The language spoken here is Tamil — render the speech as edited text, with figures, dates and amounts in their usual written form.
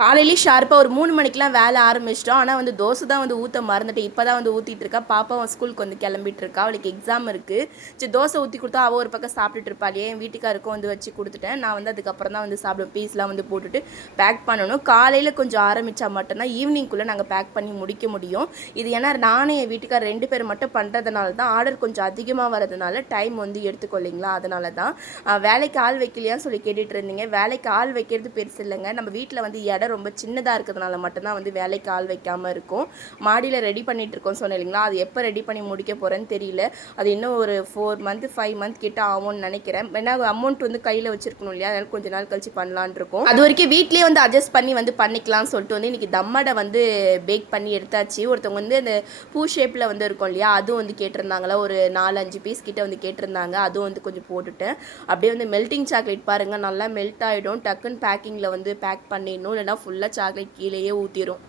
காலையிலேயே ஷார்ப்பாக ஒரு 3 மணிக்கெலாம் வேலை ஆரம்பிச்சிட்டோம். ஆனால் வந்து தோசை தான் வந்து ஊற்ற மறந்துட்டேன். இப்போ தான் வந்து ஊற்றிட்டு இருக்கா. பாப்பாவும் ஸ்கூலுக்கு வந்து கிளம்பிட்டு இருக்கா. அவளுக்கு எக்ஸாம் இருக்குது. சரி தோசை ஊற்றி கொடுத்தா அவள் ஒரு பக்கம் சாப்பிட்டுட்டு இருப்பாளே. என் வீட்டுக்காருக்கும் வந்து வச்சு கொடுத்துட்டேன். நான் வந்து அதுக்கப்புறம் தான் வந்து சாப்பிடுவேன். பீஸ்லாம் வந்து போட்டுட்டு பேக் பண்ணணும். காலையில் கொஞ்சம் ஆரம்பித்தா மட்டும்தான் ஈவினிங்குள்ளே நாங்கள் பேக் பண்ணி முடிக்க முடியும். இது ஏன்னா நானும் என் வீட்டுக்கார் 2 பேர் மட்டும் பண்ணுறதுனால தான் ஆர்டர் கொஞ்சம் அதிகமாக வரதுனால டைம் வந்து எடுத்துக்கொள்ளிங்களா. அதனால தான் வேலைக்கு ஆள் வைக்கலையான்னு சொல்லி கேட்டுட்டு இருந்தீங்க. வேலைக்கு ஆள் வைக்கிறது பெருசு இல்லைங்க. நம்ம வீட்டில் வந்து இடம் ரொம்ப சின்னதாக இருக்கிறதுனால மட்டும்தான் வந்து வேலைக்கு ஆள் வைக்காமல் இருக்கும். மாடியில் ரெடி பண்ணிட்டு இருக்கோம் சொன்னேன் இல்லைங்களா. அது எப்போ ரெடி பண்ணி முடிக்க போகிறேன்னு தெரியல. அது இன்னும் ஒரு 4 மந்த் 5 மந்த் கிட்ட ஆகும்னு நினைக்கிறேன். ஏன்னா அமௌண்ட் வந்து கையில் வச்சிருக்கணும் இல்லையா. அதனால கொஞ்ச நாள் கழிச்சு பண்ணலான் இருக்கோம். அது வரைக்கும் வீட்லேயே வந்து அட்ஜஸ்ட் பண்ணி வந்து பண்ணிக்கலாம்னு சொல்லிட்டு வந்து இன்னைக்கு தம்மடை வந்து பேக் பண்ணி எடுத்தாச்சு. ஒருத்தவங்க வந்து அந்த பூ ஷேப்பில் வந்து இருக்கும் இல்லையா, அதுவும் வந்து கேட்டிருந்தாங்களா. ஒரு 4-5 பீஸ் கிட்ட வந்து கேட்டிருந்தாங்க. அதுவும் வந்து கொஞ்சம் போட்டுட்டேன். அப்படியே வந்து மெல்ட்டிங் சாக்லேட் பாருங்கள், நல்லா மெல்ட் ஆகிடும். டக்குன்னு பேக்கிங்கில் வந்து பேக் பண்ணிடணும், இல்லைனா ஃபுல்லாக சாக்லேட் கீழேயே ஊற்றிடும்.